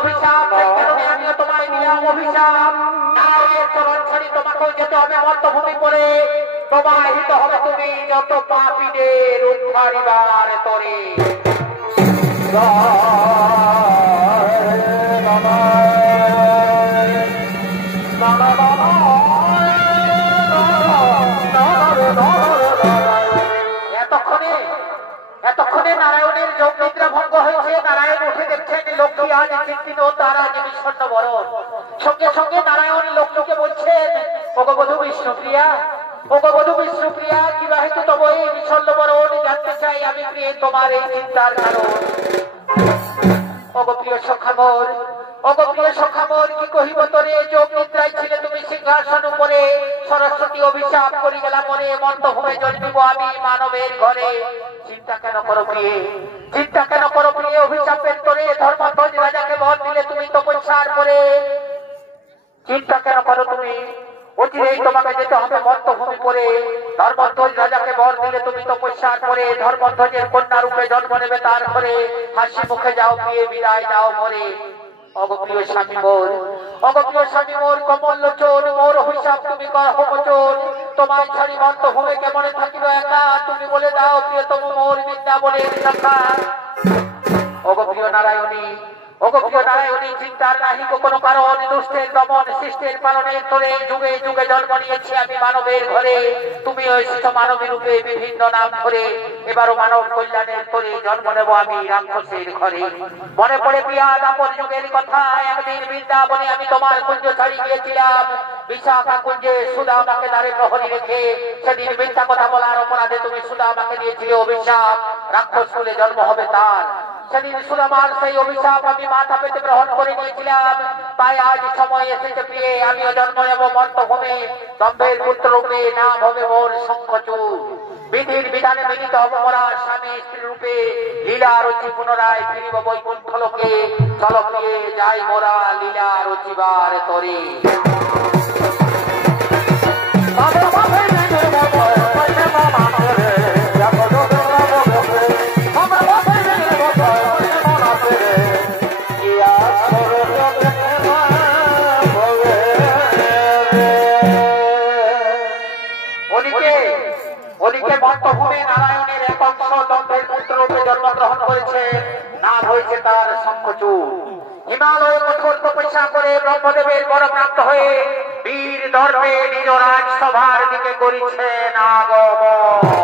অভিশাপ, সেই কারণে আমিও তোমায় দিলাম অভিশাপ। নাও এর চরণ ছাড়ি তোমাকে তোমাকেও যেতে হবে মর্তভূমি পরে প্রবাহিত হবে তুমি যত পাপীদের উদ্ধারিবার তরে। এতক্ষণে নারায়ণের যোগ নিদ্রা ভঙ্গ হয়েছে। নারায়ণ উঠে দেখছেন লক্ষ্মী আজ চিন্তিত, তারা যে বিষণ্ণ বরণ। সঙ্গে সঙ্গে নারায়ণ লক্ষ্মীকে বলছেন, ভগবধূ বিষ্ণুপ্রিয়া, ভগবধূ বিষ্ণুপ্রিয়া, বিবাহিত তব এই বিষণ্ণ বরণ, জানতে চাই আমি প্রিয় তোমার এই চিন্তার কারণ। অগপ্রিয় সখামর, অগপ্রিয় সখামর, কি কহিব তোরে, যোগ নিদ্রায় ছিলে তুমি সিংহাসন উপরে, সরস্বতী অভিশাপ করি গেলাম মনে, মর্তভূমে জন্মিব আমি মানবের ঘরে। চিন্তা কেন করো প্রিয়ে, চিন্তা কেন করো প্রিয়ে, অভিশাপের তোরে ধর্মধ্বজ রাজাকে বর দিলে তুমি তপস্যার পরে। চিন্তা কেন করো তুমি, অচিরেই তোমাকে যেতে হবে মর্তভূমি পরে, ধর্মধ্বজ রাজাকে বর দিলে তুমি তপস্যার পরে। ধর্মধ্বজের কন্যা রূপে জন্ম নেবে তার ঘরে, হাসি মুখে যাও প্রিয়ে, বিদায় যাও মরে। অগপ্রিয় স্বামী মোর, অগপ্রিয় স্বামী মোর, কমল লোচন, মোর অভিশাপ তুমি করো মোচন। তোমায় ছাড়ি মর্তভূমে কেমনে থাকিব একা, তুমি বলে দাও প্রিয়তম মোর বৃন্দাবনের সখা। অগপ্রিয় নারায়ণী, অগপ্রিয় নারায়ণী, চিন্তার নাহি কোনো কারণ, দুষ্টের দমন সৃষ্টের পালনের তোরে, যুগে যুগে জন্ম নিয়েছি আমি মানবের ঘরে। তুমি এসেছ মানবী রূপে বিভিন্ন নাম ধরে, এবারও মানব কল্যাণের তোরে জন্ম নেব আমি রাক্ষসের ঘরে। মনে পড়ে প্রিয়া দাপর যুগের কথা, একদিন বৃন্দাবনে আমি তোমার কুঞ্জ ছাড়ি গিয়েছিলাম, বিশাখা কুঞ্জে সুদামাকে দ্বারে প্রহরী রেখে। সেদিন মিথ্যা কথা বলার অপরাধে তুমি সুদামাকে দিয়েছিলে অভিশাপ, রাক্ষস কুলে জন্ম হবে তার। সেদিন সুদামার সেই অভিশাপ আমি মাথা পেতে গ্রহণ করে নিয়েছিলাম। তাই আজ সময় এসেছে প্রিয়ে, আমিও জন্ম নেব মর্তভূমে, দম্ভের পুত্র রূপে, নাম হবে মোর শঙ্খচূড়। বিধির বিধানে মিলিত হব মোরা স্বামী স্ত্রী রূপে, লীলা রচি পুনরায় ফিরিব বৈকুণ্ঠ লোকে। চলো প্রিয়ে যাই মোরা লীলা রচিবার তরে। মর্তভূমে নারায়ণের এক অংশ দম্ভের পুত্র রূপে জন্মগ্রহণ করেছে, নাম হয়েছে তার শঙ্খচূড়। হিমালয় কঠোর তপস্যা করে ব্রহ্মদেবের বরপ্রাপ্ত হয়ে বীর ধর্মে নিজ রাজসভার দিকে করেছেন আগমন।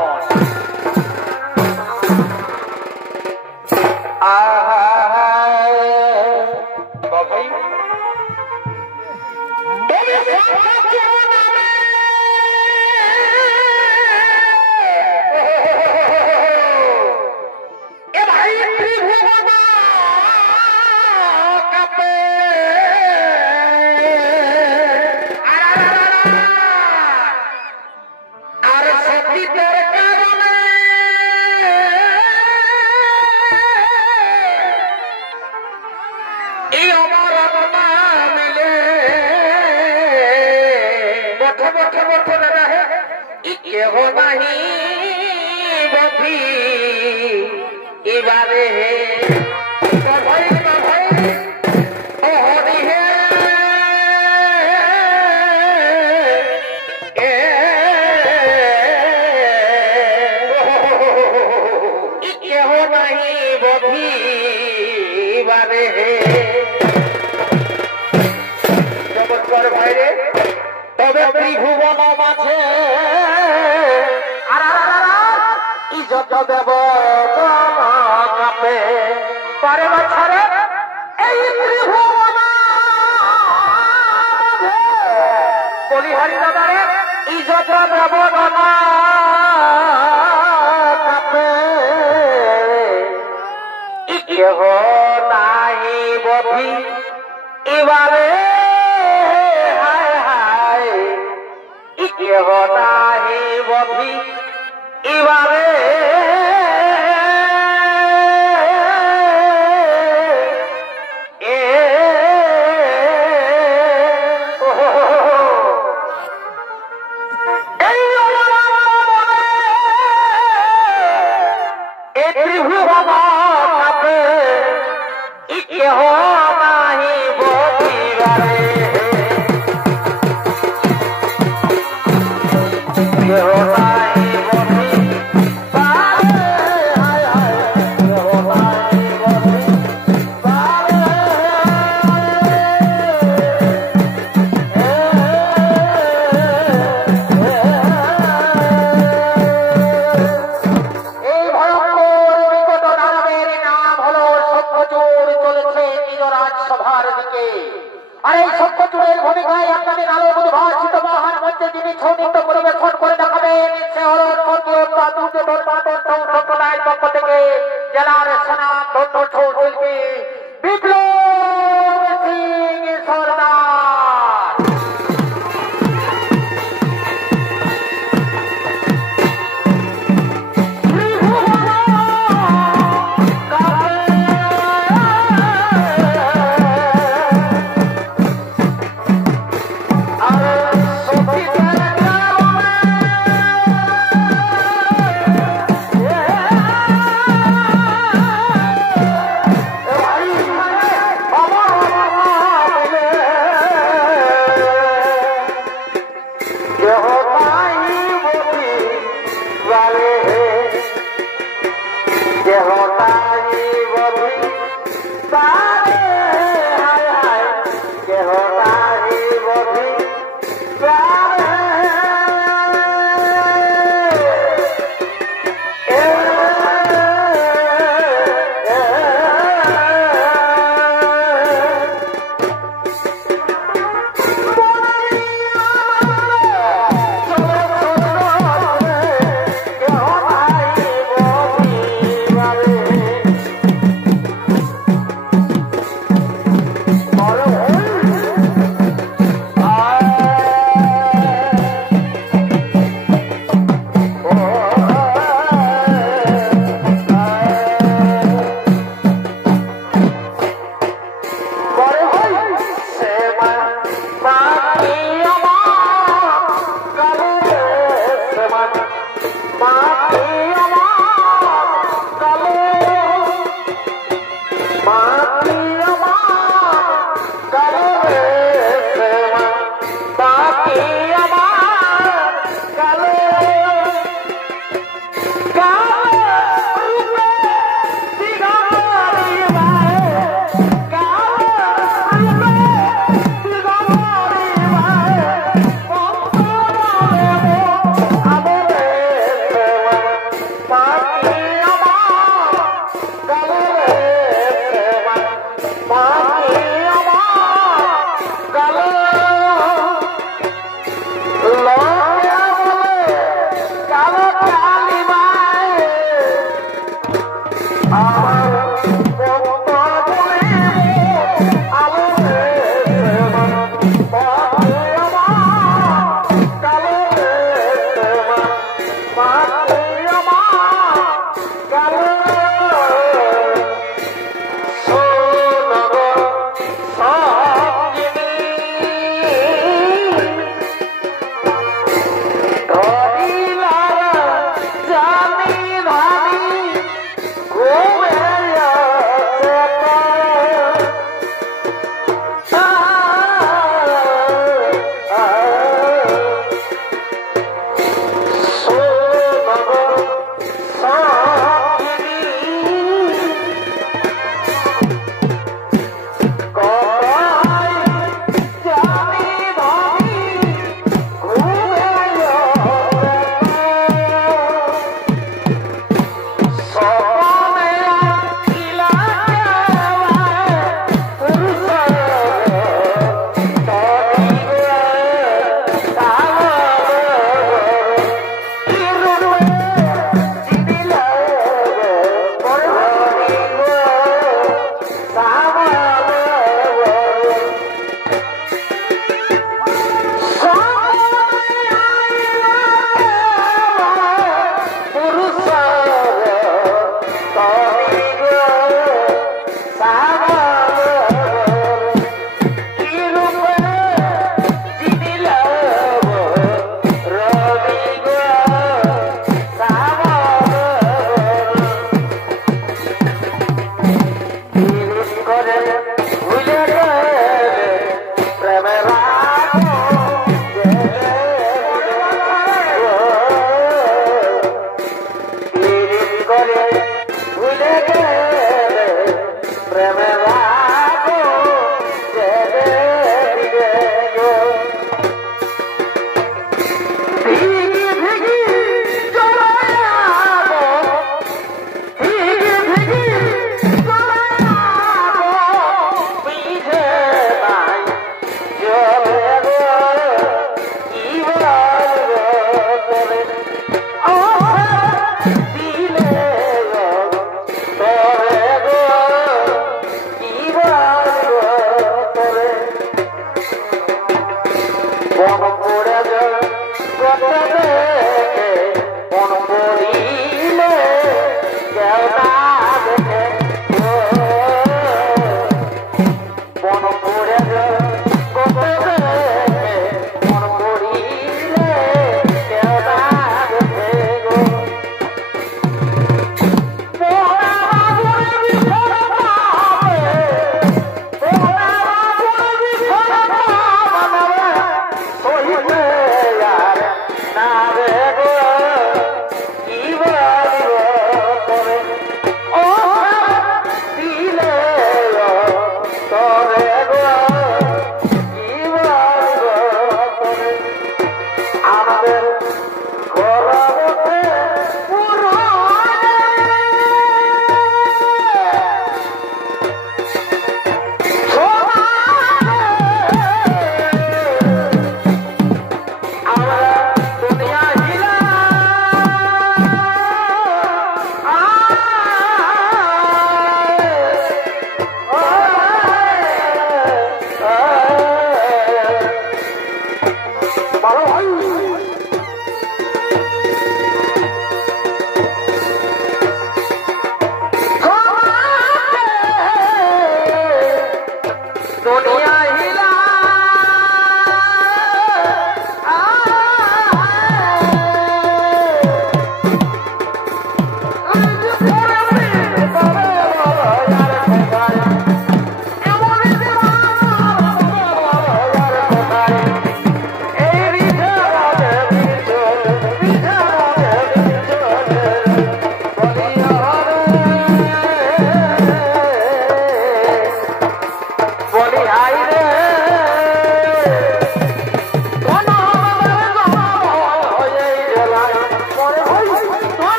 আর এই সত্যচুরের ভূমিকায় আপনাদের আলো উদ্ভাসিত মহান মঞ্চে যিনি ছৌনৃত্য পরিবেশন করে দেখাবে Bye.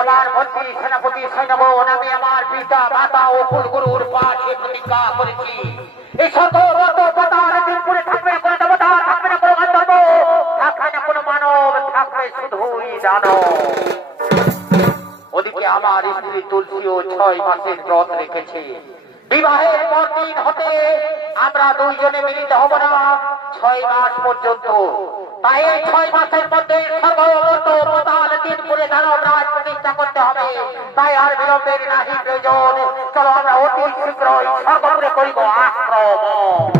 আমার মন্ত্রী সেনাপতি সৈন্যগণ আমি আমার পিতা মাতা ও কুলগুরুর পাশে প্রতিজ্ঞা করেছি এই স্বর্গগত পাতাল দিনপুরে থাকবে না কোনো দেবতা, থাকবে না কোনো গন্ধর্ব, থাকবে না কোনো মানব, থাকবে শুধুই দানব। ওদিকে আমার স্ত্রী তুলসীও 6 মাসের ব্রত রেখেছে। বিবাহের পর দিন হতে আমরা দুইজনে মিলিত হব না 6 মাস পর্যন্ত। তাই এই 6 মাসের মধ্যে সর্বমত পাতাল দিনপুরে দানব রাজ প্রতিষ্ঠা করতে হবে। তাই আর বিলম্বের নাহি প্রয়োজন, চলো আমরা অতি শীঘ্রই সর্বপুরে করিব আক্রমণ।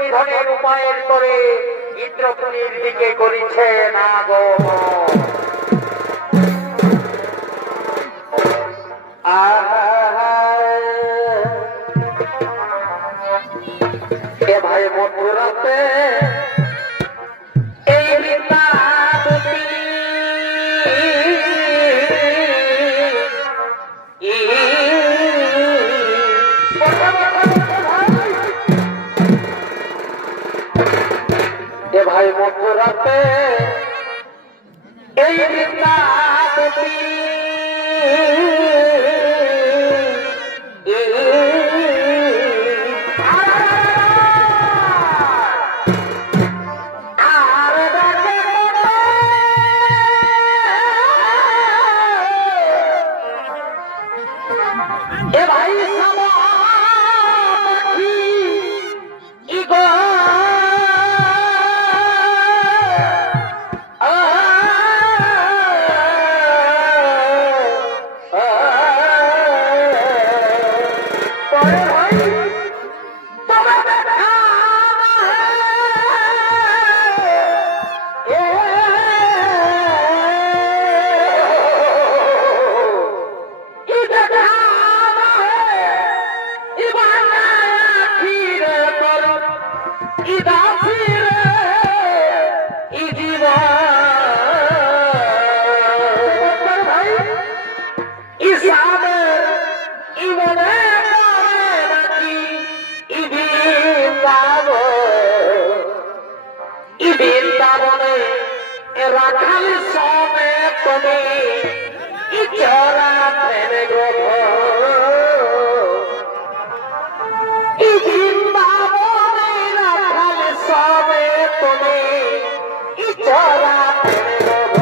নিধনের উপায়ের করে ইন্দ্রপুরীর দিকে করিছে না গো। এ ভাই মথুরাতে এই বৃন্দাবতী এ ভাই মথুরাতে এই বৃন্দাবতী এ ভাই রাখাল সবে তুমি ইচরা প্রেমে গ্রহ বৃন্দাবনে রাখাল সবে তুমি ইচরা প্রেমে গ্রহ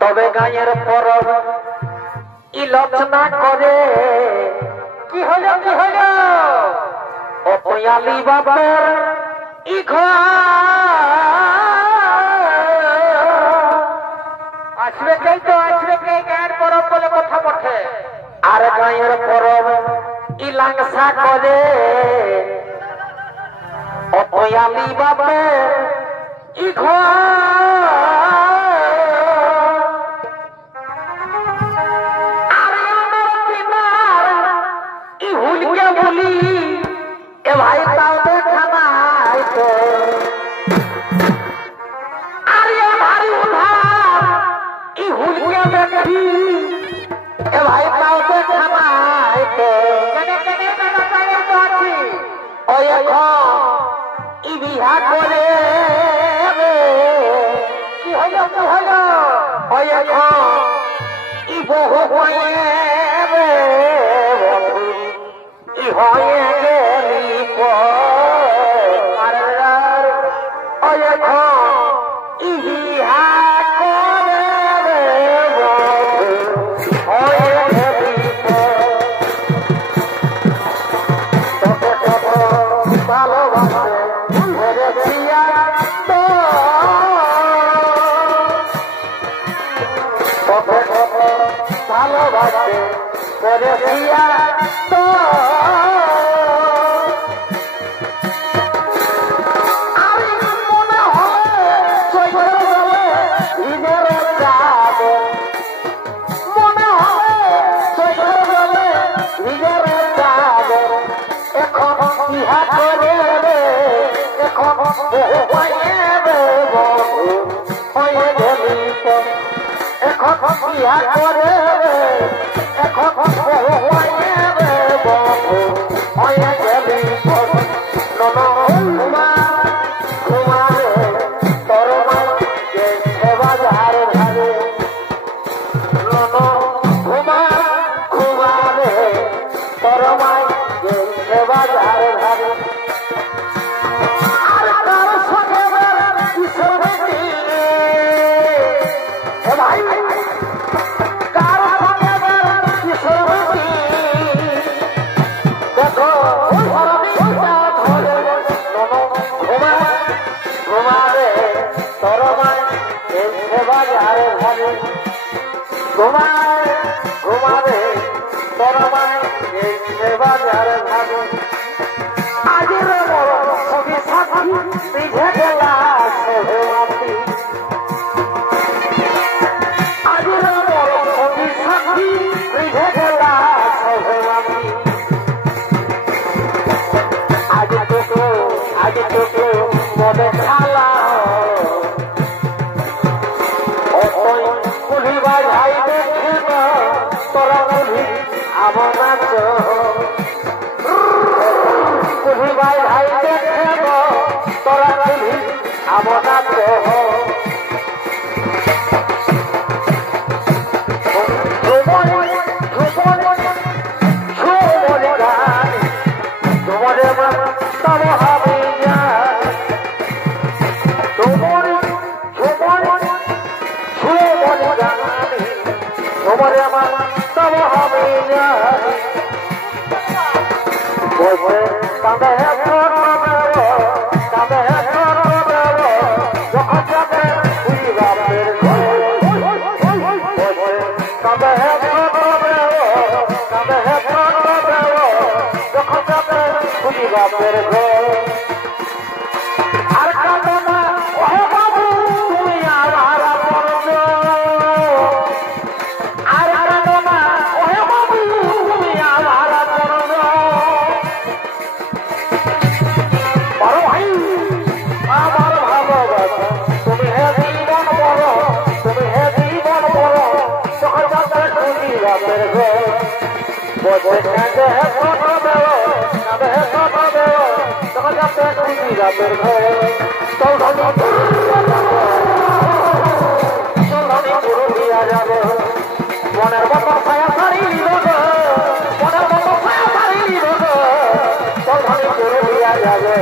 তবে গায়ের পরব ইলোচনা করে কি হলো অপয়ালি বাবার আসবে কে গায়ের পরব বলে কথা বটে আর গায়ের পরব ইলাংসা করে অপয়ালি বাবার ভাই তাও দেখা নাই তো আরে ভারী উধার ই হুলকে দেখি এ ভাই তাও দেখা নাই তো কেনে দাদা কায়ে তো আছি ওই এখন ই বিহা করে কি হলো ওই এখন ই বহু হয়ে ই হয়ে এখন হয়ে রে বন্ধু হয়ে গেলি এখন ইহা করে রে এখন হয়ে রে বন্ধু হয়ে গেলি নন ঘুমা ঘুমা রে তোর যে সেবা ধারে ধারে নন ঘুমা ঘুমা রে তোর যে সেবা ধারে ধারে ঘুমায় ঘুমাবে তোর মায় সেবা ধারে ধারে আজির সবই সাথী বিঝে গেলা সবে মাতি আজির সবই সাথী বিঝে গেলা সবে মাতি আজ তোকে মনে খালা কুলি বাজাই দেখে তোরা কুলি আমার নাচ কুলি বাজাই দেখে তোরা কুলি আমার নাচ বাপের ঘর আর কাঁদো না ও বাবু তুমি আমার পরজ আর কাঁদো না ও বাবু তুমি আমার পরজ বড় ভাই আমার ভালোবাসা তুমি হে জীবন বড় তুমি হে জীবন বড় তখন যাতে তুমি বাপের ঘর বসে কাঁদে হে ছোট দেব কাঁদে হে ছোট দেব তখন যাতে তুমি বাপের ঘর চৌধনি পুরো দিয়া যাবে মনের মতো ছায়া ছাড়ি নিব মনের মতো ছায়া ছাড়ি নিব চৌধনি পুরো দিয়া যাবে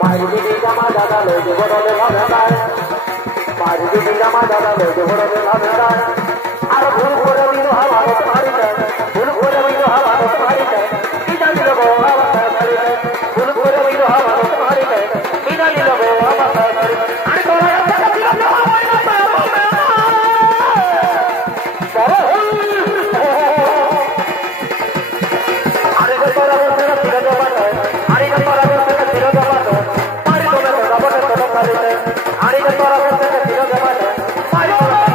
মারি দিদি জামা দাদা লই যে বড়লে ভাবে যায় মারি দিদি জামা দাদা লই যে বড়লে ভাবে যায় আর ভুল করে দিল আমার তোমারি ভুল করে দিল আমার তোমারি কি জানি লোক আমার ছাড়ি ভুল করে দিল আমার তোমারি কি জানি লোক আমার ছাড়ি আর তোরা একটা দিল না হয় না আরে তোরা বলতে না ফিরে যাবা আরে তোরা বলতে না ফিরে যাবা পারি তোরা বলতে তোরা পারি আরে তোরা বলতে না ফিরে যাবা পারি তোরা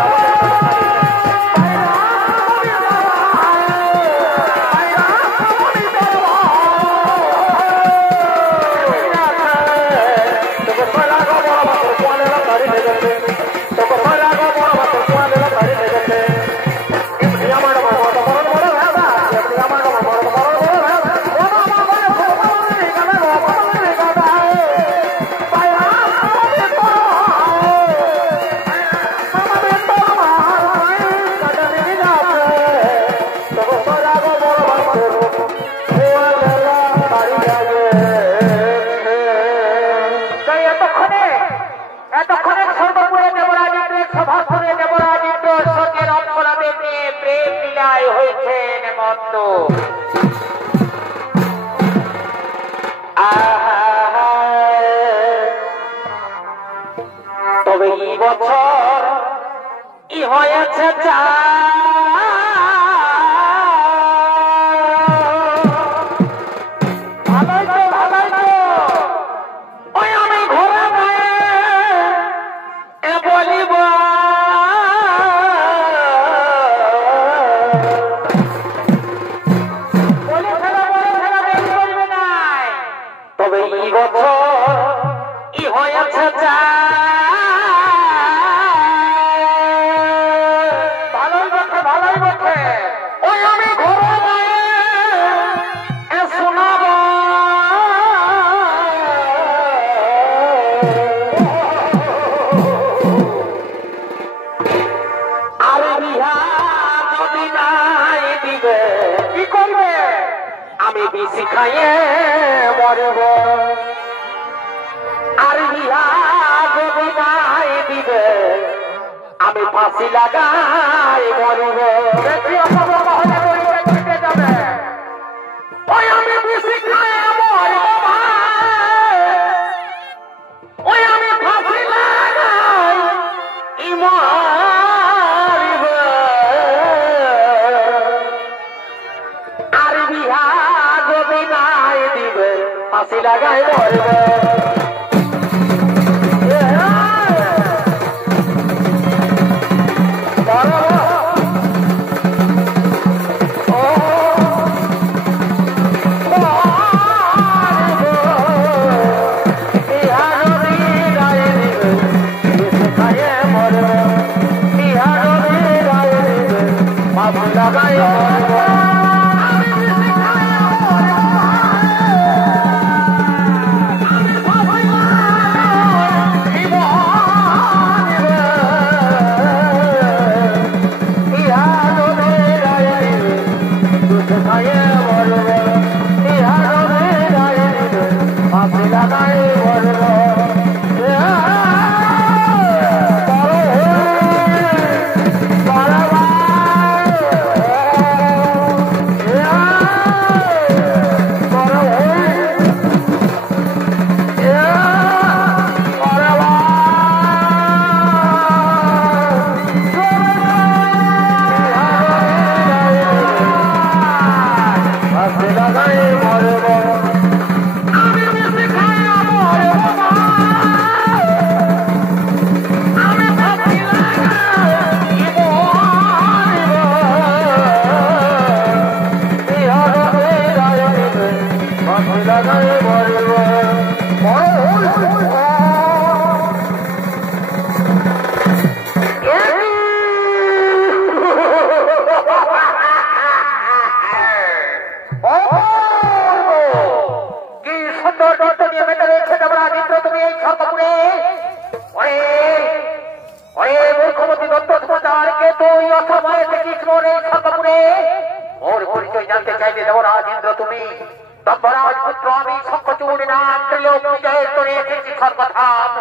বছর ই হয়েছে ভালোই বটে ভালোই বটে। ওই আমি ঘরে শোনাব আর বিহা যদি নাই দিবে কি করবে? আমি বেশি খাইয়ে মরব আর বিহা যদি নাই দিবে আমি ফাঁসি লাগাই মরব বেশি অপব্যবহার হলে দড়িটা কেটে যাবে। ওই আমি বেশি খাইয়ে মরব ওই আমি ফাঁসি লাগাই মরব আর বিহা যদি নাই দিবে ফাঁসি লাগাই মরব ওর পরিচয় জানতে চাইলে দেবরাজ ইন্দ্র তুমি দম্ভরাজ পুত্র আমি শঙ্খচূড় নাম ত্রিলোক বিজয়ের তোরে এসেছি সর্বধাম।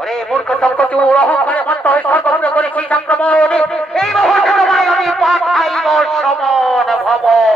ওরে মূর্খ শঙ্খচূড় অহংকারে মত্ত হয়ে সর্বভূমে করেছি সংক্রমণ এই মুহূর্তে তোমায় আমি পাঠাইব সমন ভবন।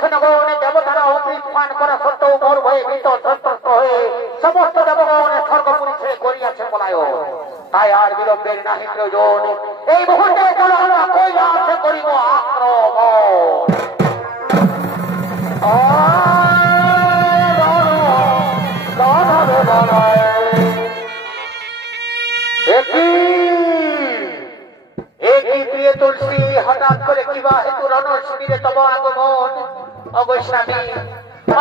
সেনগণে দেবতারা অমৃত পান করা সত্ত্বেও মোর ভয়ে ভীত সন্ত্রস্ত হয়ে সমস্ত দেবগণের স্বর্গপুরী ছেড়ে করিয়াছে পলায়ন। তাই আর বিলম্বের নাহি প্রয়োজন, এই মুহূর্তে চলো আমরা কৈলাসে করিব আক্রমণ। তুলসী হঠাৎ করে কিবা হেতু রণ শিবিরে তব আগমন। অবস্বামী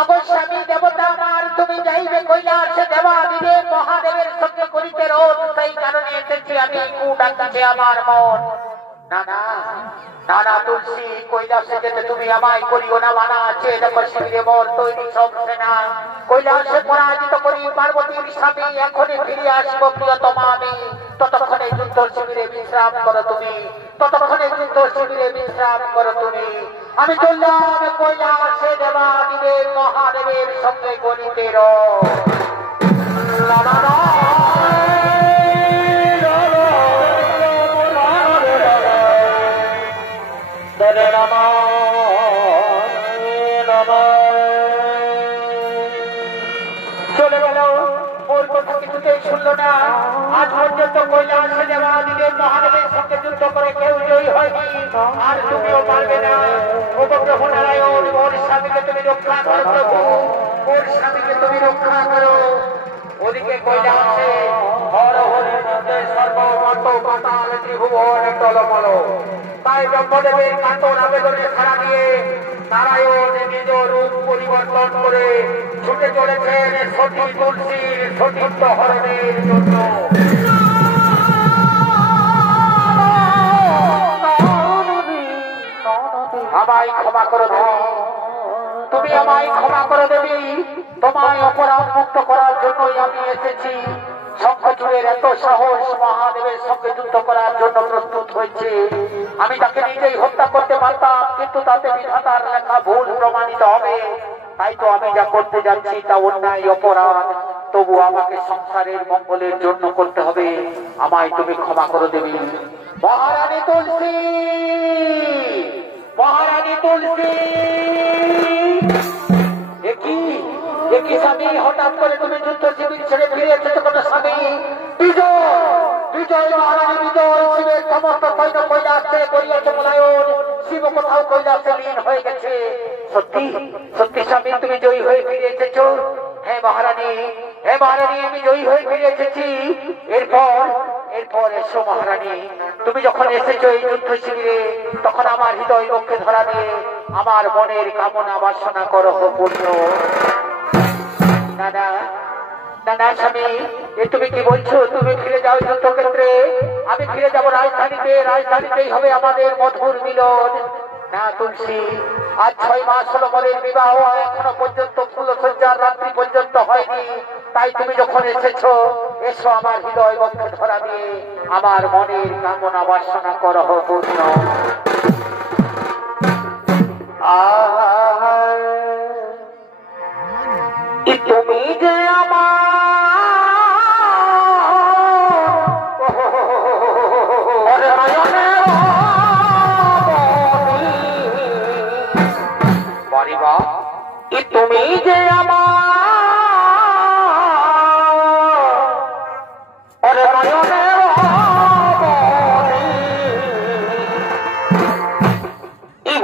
অবস্বামী দেবতা আমার, তুমি যাইবে কৈলাসে দেবাদিদেব মহাদেবের সঙ্গে করিতে রোধ, সেই কারণে এসেছি আমি, কু ডাকছে আমার মন। না না না না তুলসী, কৈলাসে যেতে তুমি আমায় করিও না মানা আছে। দেখো শিবিরে মোর তৈরি সব সেনা, কৈলাসে পরাজিত করি পার্বতীর স্বামী, এখনই ফিরে আসবো প্রিয়তমা আমি। ততক্ষণে যুদ্ধ শিবিরে বিশ্রাম করো তুমি, ততক্ষণে যুদ্ধ শিবিরে বিশ্রাম করো তুমি। আমি চললাম কৈলাসে দেবাদিদেব মহাদেবের সঙ্গে গণিতে চলে গেল। ওর কথা কিছুতেই শুনলো না। আজ পর্যন্ত কৈলাসে দেবাদিদেব মহাদেবের সঙ্গে যুদ্ধ করে কেউ জয়ী হয়নি, আর তুমিও পারবে না। উপগ্রহ নারায়ণ, ওর স্বামীকে তুমি রক্ষা করো প্রভু, ওর স্বামীকে তুমি রক্ষা করো। ওদিকে কৈলাসে হর হরির মধ্যে সর্বমত পাতাল ত্রিভুবন টলমল। তাই ব্রহ্মদেবের কাতর আবেদনে সাড়া দিয়ে নারায়ণ নিজ রূপ পরিবর্তন করে ছুটে চলেছেন সতী তুলসীর সতীত্ব হরণের জন্য। আমায় ক্ষমা করো দেবী, তুমি আমায় ক্ষমা করো দেবী, তোমায় অপরাধ মুক্ত করার জন্যই আমি এসেছি। শঙ্খচূড়ের এত সাহস মহাদেবের সঙ্গে যুদ্ধ করার জন্য প্রস্তুত হয়েছে। আমি তাকে নিজেই হত্যা করতে পারতাম, কিন্তু তাতে বিধাতার লেখা ভুল প্রমাণিত হবে। তাই তো আমি যা করতে যাচ্ছি তা অন্যায় অপরাধ, তবু আমাকে সংসারের মঙ্গলের জন্য করতে হবে। আমায় তুমি ক্ষমা করো দেবী। মহারানী তুলসী, মহারানী তুলসী, একই স্বামী হঠাৎ করে তুমি যুদ্ধ শিবির ছেড়ে ফিরে এসেছো কোনো স্বামী? বিজয় বিজয় মহারানী বিজয়, শিবের সমস্ত সৈন্য কৈলাসে করিয়াছে পলায়ন, শিব কোথাও কৈলাসে লীন হয়ে গেছে। সত্যি সত্যি স্বামী তুমি জয়ী হয়ে ফিরে এসেছো? হ্যাঁ মহারানী, হ্যাঁ মহারানী, আমি জয়ী হয়ে ফিরে এসেছি। এরপর এরপর এসো মহারানী, তুমি যখন এসেছো এই যুদ্ধ শিবিরে, তখন আমার হৃদয় লক্ষ্যে ধরা দিয়ে আমার মনের কামনা বাসনা করো পূর্ণ। না না না না স্বামী, এ তুমি কি বলছো? তুমি ফিরে যাও যুদ্ধক্ষেত্রে, আমি ফিরে যাবো রাজধানীতে, রাজধানীতেই হবে আমাদের মধুর মিলন। না তুলসী, আজ 6 মাস হলো মনের বিবাহ, এখনো পর্যন্ত ফুলসজ্জার রাত্রি পর্যন্ত হয়নি। তাই তুমি যখন এসেছো, এসো আমার হৃদয় লক্ষ্যে ধরা দিয়ে আমার মনের কামনা বাসনা করো পূর্ণ। তুমি যে আমার বাড়িবা, তুমি যে আমার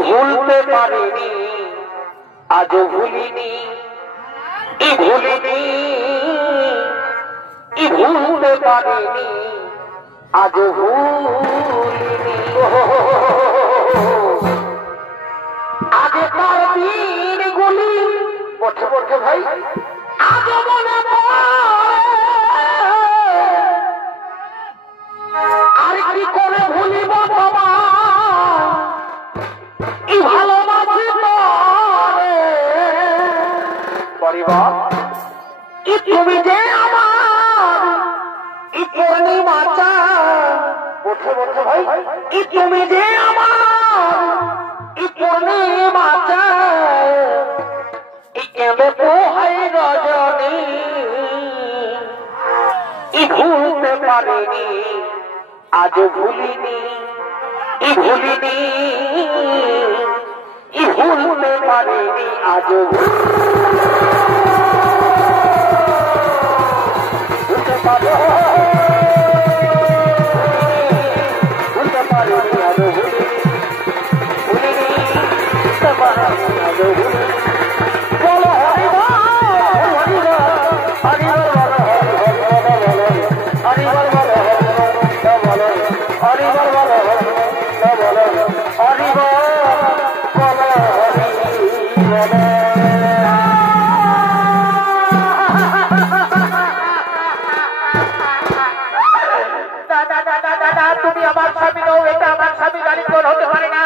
ভুলতে পারিনি, আজও ভুলিনি, ভুলিনি, ভুলতে পারিনি, আজও ভুলিনি। আগে তার দিনগুলি বসে বসে ভাই আজও মনে আর কি করে ভুলিব তোমার এই ভালোবাসি পরিবার। তুমি যে আমার পূর্ণিমা বসে বসে ভাই, তুমি যে আমার পূর্ণিমা রজনী ভুলতে পারিনি, আজও ভুলিনি, ভুলিনি, ভুলতে পারিনি আজও বুঝতে পারিনি আজও বলো তুমি আমার স্বামী নও, এটা আমার স্বামী আলিঙ্গন হতে পারে না।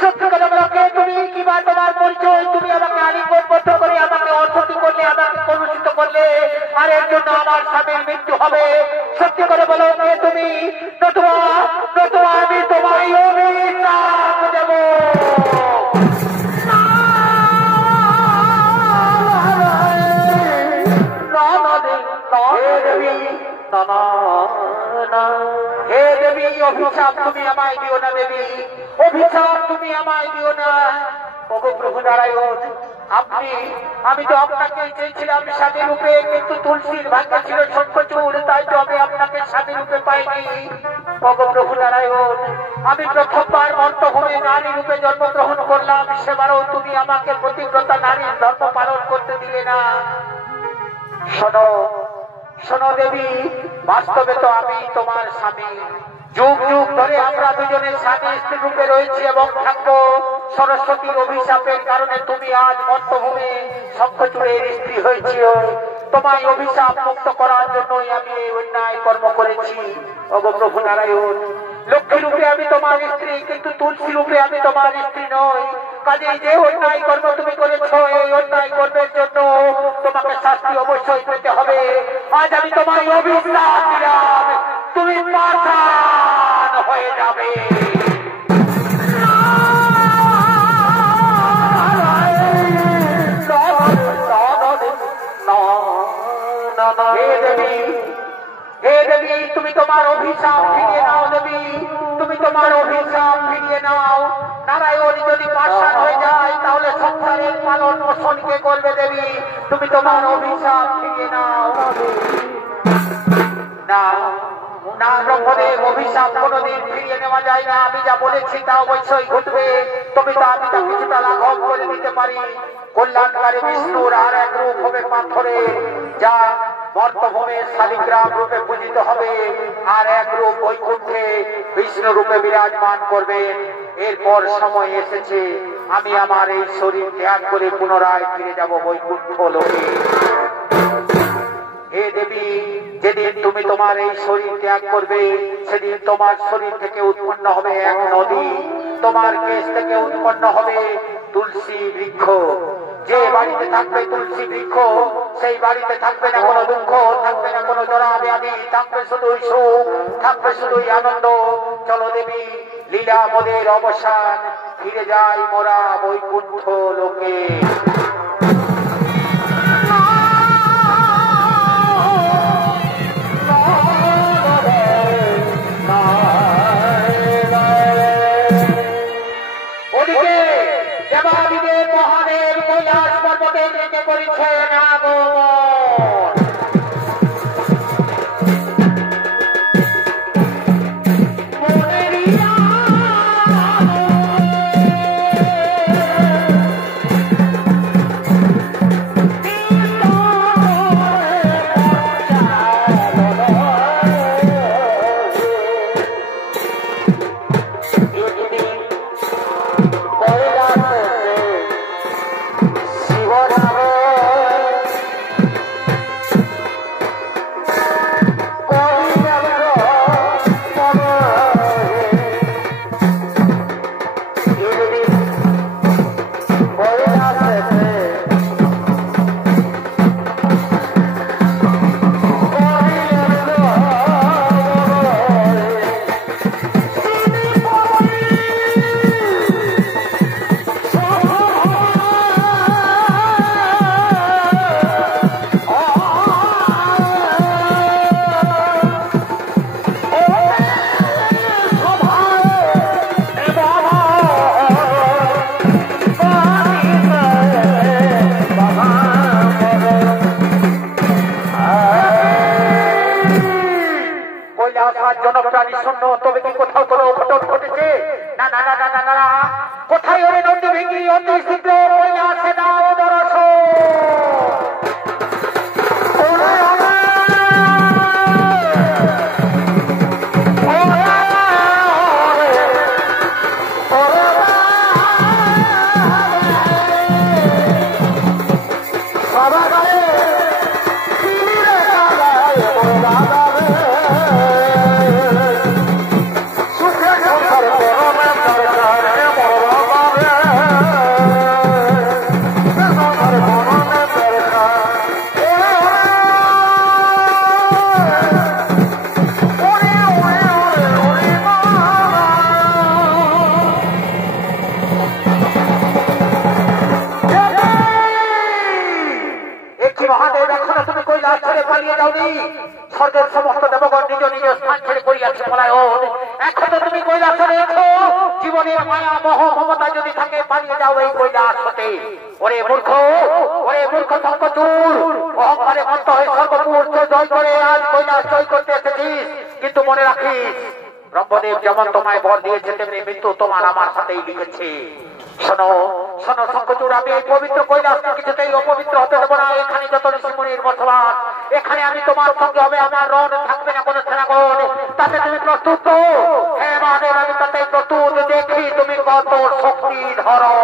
সত্যি কথা বলো, কে তুমি, কিবা তোমার পরিচয়? তুমি আমাকে আলিঙ্গনবদ্ধ করে আমাকে অসতী করলে, আমাকে কলুষিত করলে, আর এর জন্য আমার স্বামীর মৃত্যু হবে। সত্যি করে বলো, কে তুমি? নতুবা আমি তোমায় অভিশাপ দেব। হে দেবী, অভিশাপ তুমি আমায় দিও না দেবী, অভিশাপ তুমি আমায় দিও না। ওগো প্রভু নারায়ণ, আমি তো আপনাকে চেয়েছিলাম স্বামী রূপে, কিন্তু তুলসীর ভাগ্যে ছিল শঙ্খচূড়, তাই তো আমি আপনাকে স্বামী রূপে পাইনি। ওগো প্রভু নারায়ণ, আমি প্রথমবার মর্তভূমে নারী রূপে জন্মগ্রহণ করলাম, সেবারও তুমি আমাকে পতিব্রতা নারীর ধর্ম পালন করতে দিলে না। শোনো দেবী, বাস্তবে তো আমি তোমার স্বামী। যুগ যুগ ধরে আমরা দুজনে স্বামী স্ত্রী রূপে রয়েছি এবং থাকবো। সরস্বতীর অভিশাপের কারণে তুমি আজ মর্তভূমে শঙ্খচূড়ের স্ত্রী হয়েছি। তোমায় অভিশাপ মুক্ত করার জন্যই আমি এই অন্যায় কর্ম করেছি। ওগো প্রভু নারায়ণ, লক্ষ্মী রূপে আমি তোমার স্ত্রী, কিন্তু তুলসী রূপে আমি তোমার স্ত্রী নই। কাজেই যে অন্যায় কর্ম তুমি করেছ, এই অন্যায় কর্মের জন্য তোমাকে শাস্তি অবশ্যই পেতে হবে। আজ আমি তোমায় অভিশাপ দিলাম, তুমি পাষাণ হয়ে যাবে। হে দেবী, তুমি তোমার অভিশাপ ফিরিয়ে নাও। দেবী, তুমি তোমার অভিশাপ ফিরিয়ে নাও। নারায়ণ যদি পাষাণ হয়ে যায়, তাহলে সংসারের পালন পোষণ কে করবে? দেবী, তুমি তোমার অভিশাপ ফিরিয়ে নাও। না ব্রহ্মদেব, অভিশাপ কোনোদিন ফিরিয়ে নেওয়া যায় না। আমি যা বলেছি তা অবশ্যই ঘটবে। তবে তো আমি তা কিছুটা লাঘব করে দিতে পারি। কল্যাণকারী বিষ্ণুর আর এক রূপ হবে পাথরে, যা মর্তভূমের শালিগ্রাম রূপে পূজিত হবে, আর এক রূপ বৈকুণ্ঠে বিষ্ণু রূপে বিরাজমান করবেন। এরপর সময় এসেছে, আমি আমার এই শরীর ত্যাগ করে পুনরায় ফিরে যাব বৈকুণ্ঠ লোকে। হে দেবী, যেদিন তুমি তোমার এই শরীর ত্যাগ করবে, সেদিন তোমার শরীর থেকে উৎপন্ন হবে এক নদী, তোমার কেশ থেকে উৎপন্ন হবে তুলসী বৃক্ষ। যে বাড়িতে থাকবে তুলসী বৃক্ষ, সেই বাড়িতে থাকবে না কোনো দুঃখ, থাকবে না কোনো জরা ব্যাধি, থাকবে শুধুই সুখ, থাকবে শুধুই আনন্দ। চলো দেবী, লীলা মোদের অবসান, ফিরে যাই মোরা বৈকুণ্ঠ লোকে। মহাদেব কৈলাস পর্বতে থেকে করেছেন আগমন। কোথায় ওরে নন্দী ভেঙ্গি অতি শীঘ্র আসে দাও দরস স্বর্গের সমস্ত দেবগণ নিজ নিজ স্থান ছেড়ে করিয়াছে পলায়ন। এখনো তুমি কৈলাসে রয়েছো। জীবনের মায়া মোহ মমতা যদি থাকে পালিয়ে যাও এই কৈলাস হতে। ওরে মূর্খ শঙ্কচূড়, অহংকারে মত্ত হয়ে সর্বপুর জয় করে আজ কৈলাস জয় করতে এসেছিস। কিন্তু মনে রাখিস, ব্রহ্মদেব যেমন তোমায় বর দিয়েছে তেমনি মৃত্যু তোমার আমার সাথেই লিখেছে। শোনো শঙ্কচূড়, আমি এই পবিত্র কৈলাসকে কিছুতেই অপবিত্র হতে দেবো না। এখানে যত ঋষিমুনির বসবাস, এখানে আমি তোমার সঙ্গে হবে আমার রণ, থাকবে না কোনো সেনাগণ। তাতে তুমি প্রস্তুত তো? হ্যাঁ মহাদেব, আমি তাতে প্রস্তুত। দেখি তুমি কত শক্তি ধরো।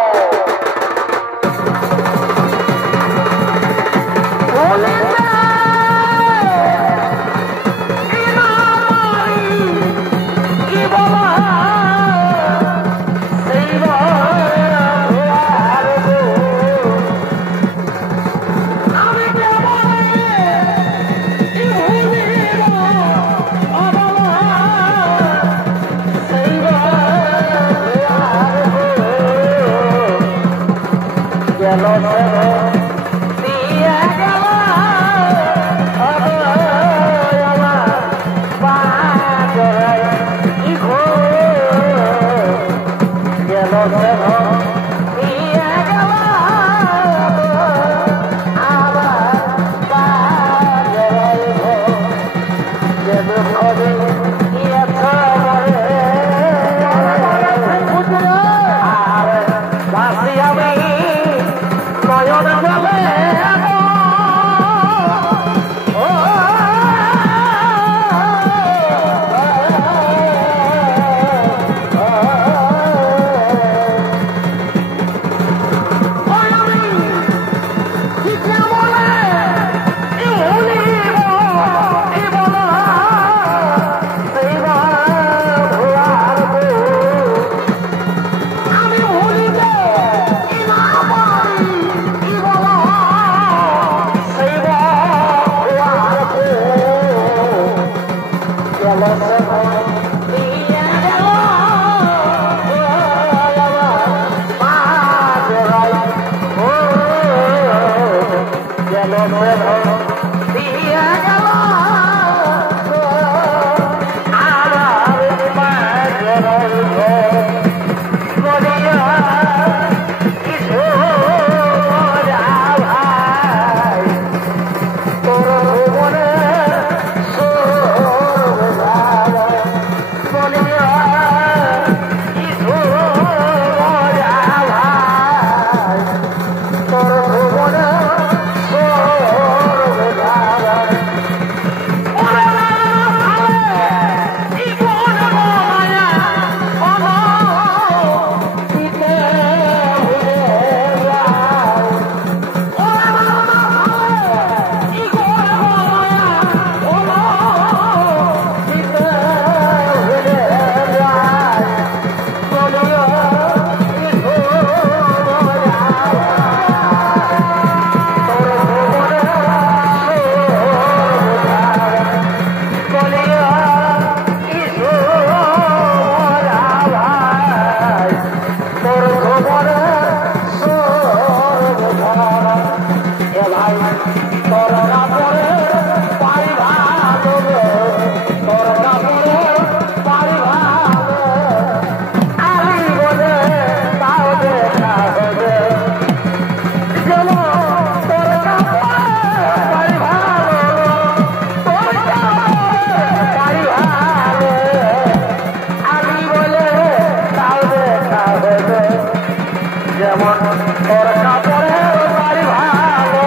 যেমন তোর কাপড়ের বাড়ি ভালো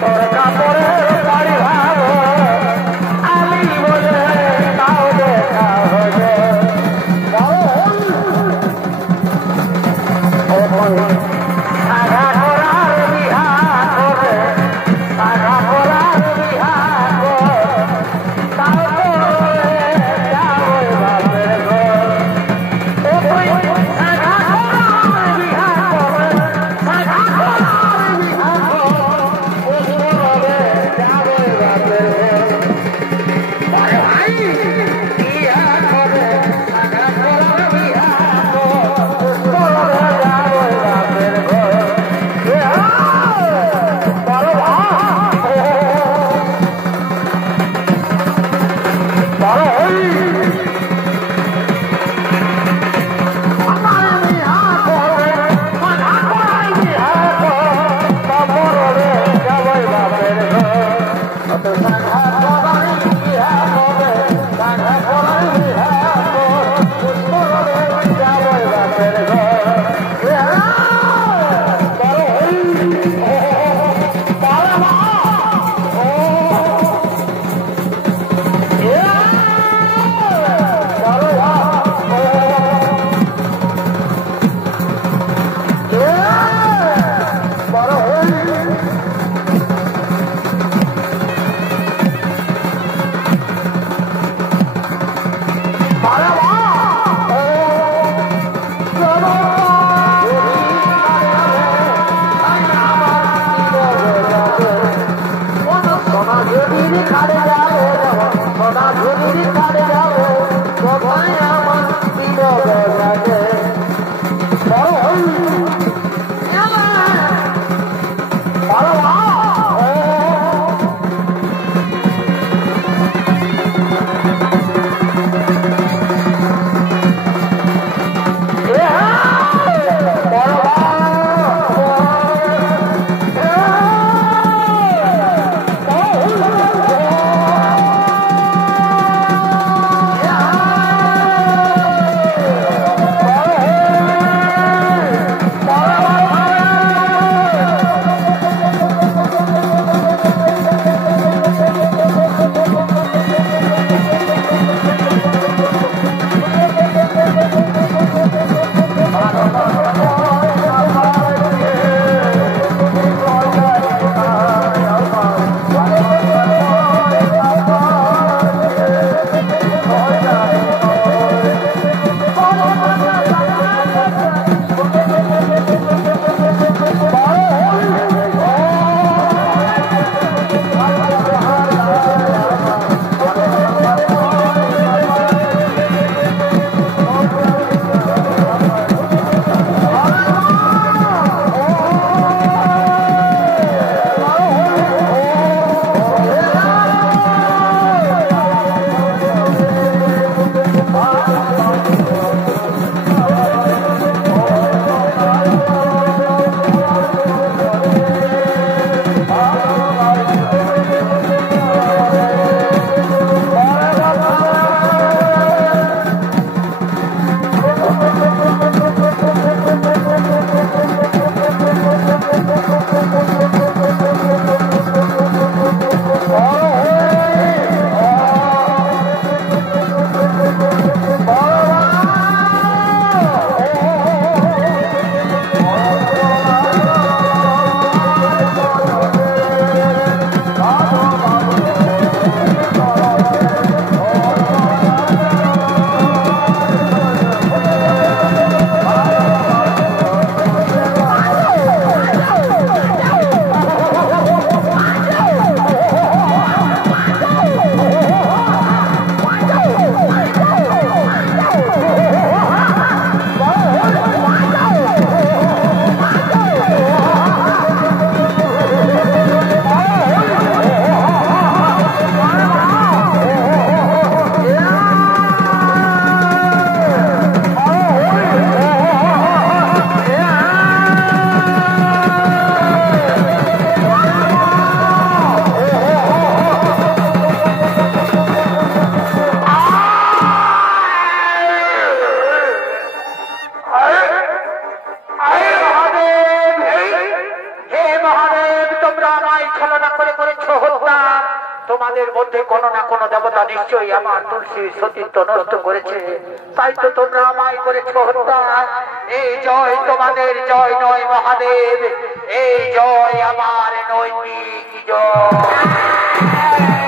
তোর কাপড়ের বাড়ি ভালো আমি বলে তাও দেখা হবে সাদা করার বিহা করে সাদা করার বিহা করে তাও যাবো বাপের ঘর সাদা করার বিহা করে সাদা করার বিহা করে যাবো বাপের ঘর ভাই বিহা করে সাদা করার বিহা করে যাবো বাপের ঘর ছলনা করে করেছো হত্যা। তোমাদের মধ্যে কোনো না কোনো দেবতা নিশ্চয়ই আমার তুলসীর সতীত্ব নষ্ট করেছে, তাই তো তোমরা আমায় করেছো হত্যা। এই জয় তোমাদের জয় নয় মহাদেব, এই জয় আমার নৈতিক জয়।